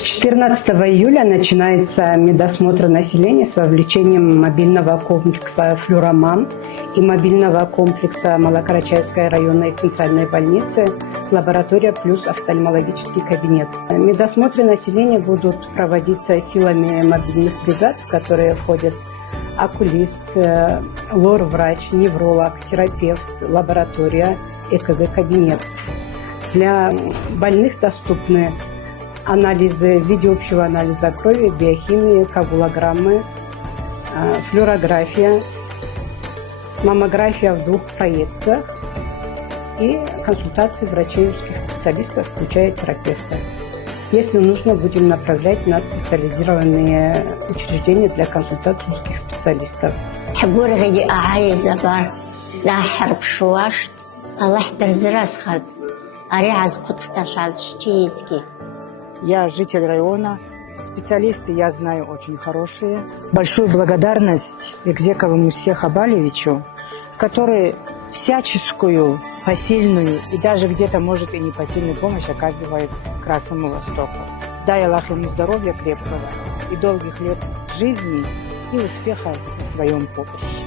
С 14 июля начинается медосмотр населения с вовлечением мобильного комплекса «Флюромам» и мобильного комплекса Малокарачаевской районной центральной больницы «Лаборатория плюс офтальмологический кабинет». Медосмотры населения будут проводиться силами мобильных бригад, в которые входят окулист, лор-врач, невролог, терапевт, лаборатория, ЭКГ-кабинет. Для больных доступны анализы в виде общего анализа крови, биохимии, коагулограммы, флюорография, маммография в 2 проекциях и консультации врачей и узких специалистов, включая терапевта. Если нужно, будем направлять на специализированные учреждения для консультаций узких специалистов. Я житель района, специалисты, я знаю, очень хорошие. Большую благодарность Экзекову Мусе Хабалевичу, который всяческую, посильную и даже где-то, может, и непосильную помощь оказывает Красному Востоку. Дай Аллах ему здоровья крепкого и долгих лет жизни и успеха на своем поприще.